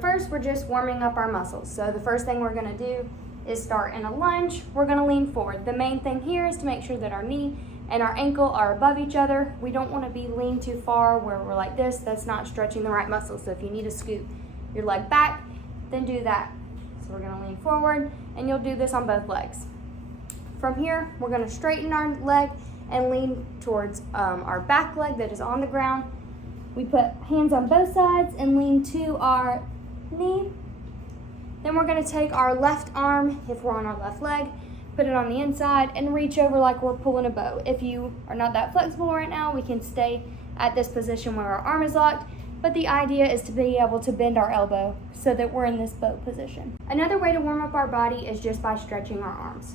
First, we're just warming up our muscles. So the first thing we're gonna do is start in a lunge. We're gonna lean forward. The main thing here is to make sure that our knee and our ankle are above each other. We don't wanna be leaned too far where we're like this. That's not stretching the right muscles. So if you need to scoot your leg back, then do that. So we're gonna lean forward, and you'll do this on both legs. From here, we're gonna straighten our leg and lean towards our back leg that is on the ground. We put hands on both sides and lean to our knee. Then we're gonna take our left arm, if we're on our left leg, put it on the inside and reach over like we're pulling a bow. If you are not that flexible right now, we can stay at this position where our arm is locked, but the idea is to be able to bend our elbow so that we're in this bow position. Another way to warm up our body is just by stretching our arms.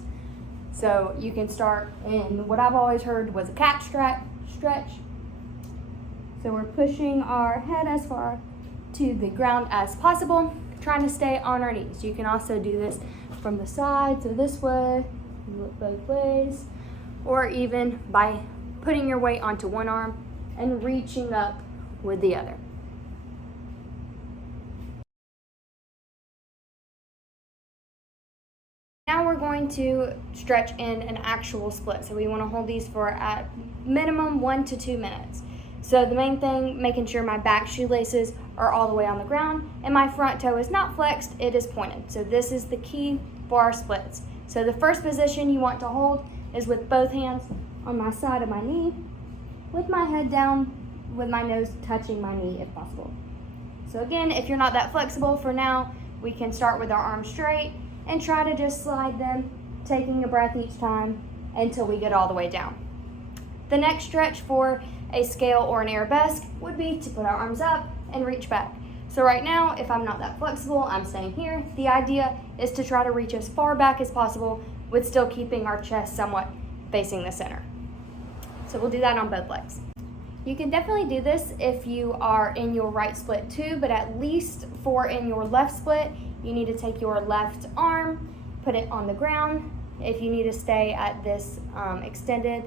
So you can start in what I've always heard was a cat stretch. So we're pushing our head as far to the ground as possible, trying to stay on our knees. You can also do this from the side, so this way, look both ways, or even by putting your weight onto one arm and reaching up with the other. Now we're going to stretch in an actual split. So we want to hold these for at minimum 1 to 2 minutes. So the main thing, making sure my back shoelaces are all the way on the ground and my front toe is not flexed, it is pointed. So this is the key for our splits. So the first position you want to hold is with both hands on my side of my knee, with my head down, with my nose touching my knee if possible. So again, if you're not that flexible for now, we can start with our arms straight and try to just slide them, taking a breath each time until we get all the way down. The next stretch for a scale or an arabesque would be to put our arms up and reach back. So right now, if I'm not that flexible, I'm staying here. The idea is to try to reach as far back as possible with still keeping our chest somewhat facing the center. So we'll do that on both legs. You can definitely do this if you are in your right split too, but at least for in your left split, you need to take your left arm, put it on the ground. If you need to stay at this extended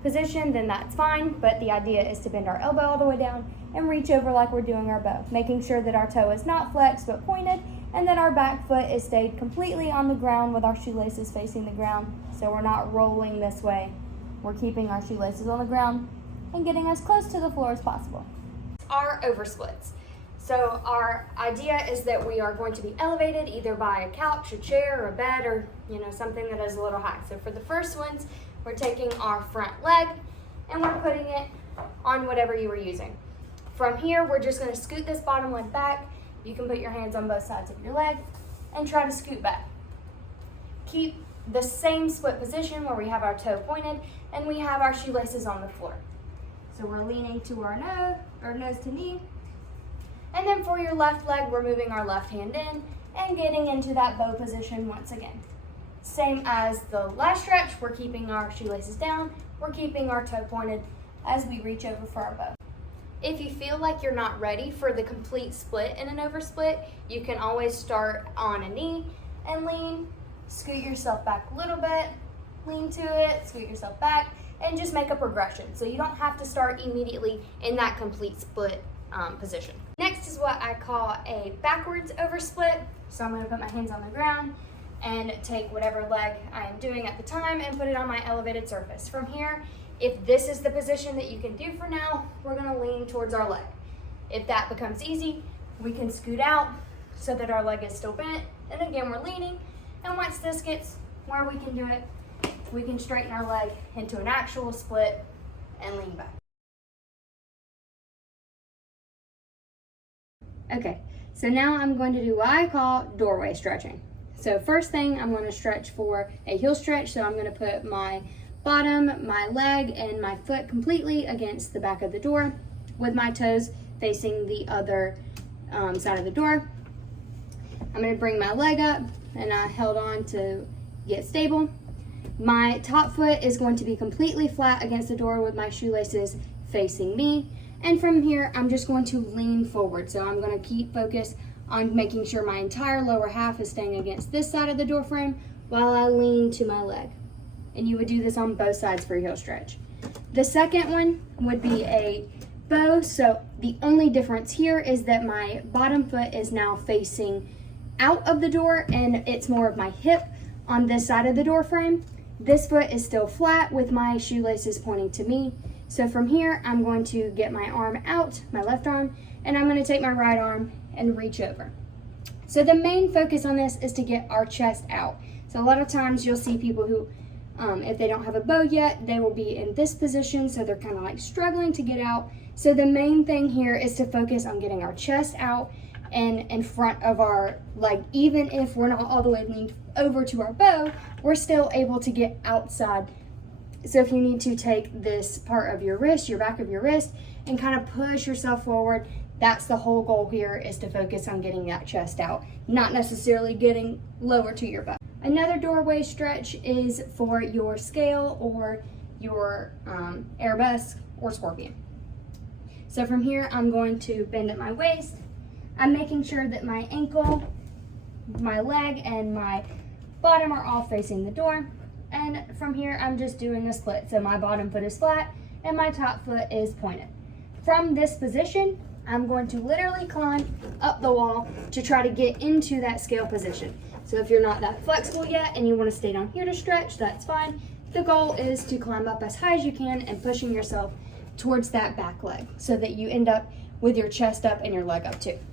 position, then that's fine, but the idea is to bend our elbow all the way down and reach over like we're doing our bow, making sure that our toe is not flexed but pointed, and that our back foot is stayed completely on the ground with our shoelaces facing the ground, so we're not rolling this way. We're keeping our shoelaces on the ground and getting as close to the floor as possible. Our oversplits. So our idea is that we are going to be elevated either by a couch, a chair, or a bed, or something that is a little high. So for the first ones, we're taking our front leg and we're putting it on whatever you were using. From here, we're just going to scoot this bottom leg back. You can put your hands on both sides of your leg and try to scoot back. Keep the same split position where we have our toe pointed and we have our shoelaces on the floor. So we're leaning to our nose to knee. And then for your left leg, we're moving our left hand in and getting into that bow position once again. Same as the last stretch, we're keeping our shoelaces down, we're keeping our toe pointed as we reach over for our bow. If you feel like you're not ready for the complete split in an oversplit, you can always start on a knee and lean, scoot yourself back a little bit, lean to it, scoot yourself back, and just make a progression. So you don't have to start immediately in that complete split position. Next is what I call a backwards oversplit. So I'm going to put my hands on the ground and take whatever leg I am doing at the time and put it on my elevated surface. From here, if this is the position that you can do for now, we're going to lean towards our leg. If that becomes easy, we can scoot out so that our leg is still bent. And again, we're leaning. And once this gets where we can do it, we can straighten our leg into an actual split and lean back. Okay, so now I'm going to do what I call doorway stretching. So first thing, I'm going to stretch for a heel stretch. So I'm going to put my bottom, my leg, and my foot completely against the back of the door with my toes facing the other side of the door. I'm going to bring my leg up and I held on to get stable. My top foot is going to be completely flat against the door with my shoelaces facing me. And from here, I'm just going to lean forward. So I'm going to keep focus on making sure my entire lower half is staying against this side of the door frame while I lean to my leg. And you would do this on both sides for your heel stretch. The second one would be a bow. So the only difference here is that my bottom foot is now facing out of the door and it's more of my hip on this side of the door frame. This foot is still flat with my shoelaces pointing to me. So from here, I'm going to get my arm out, my left arm, and I'm going to take my right arm and reach over. So the main focus on this is to get our chest out. So a lot of times you'll see people who, if they don't have a bow yet, they will be in this position, so they're kind of like struggling to get out. So the main thing here is to focus on getting our chest out and in front of our leg. Even if we're not all the way leaned over to our bow, we're still able to get outside. So if you need to take this part of your wrist, your back of your wrist, and kind of push yourself forward, that's the whole goal here, is to focus on getting that chest out, not necessarily getting lower to your butt. Another doorway stretch is for your scale or your arabesque or scorpion. So from here, I'm going to bend at my waist. I'm making sure that my ankle, my leg, and my bottom are all facing the door. And from here, I'm just doing a split. So my bottom foot is flat and my top foot is pointed. From this position, I'm going to literally climb up the wall to try to get into that scale position. So if you're not that flexible yet and you want to stay down here to stretch, that's fine. The goal is to climb up as high as you can and pushing yourself towards that back leg so that you end up with your chest up and your leg up too.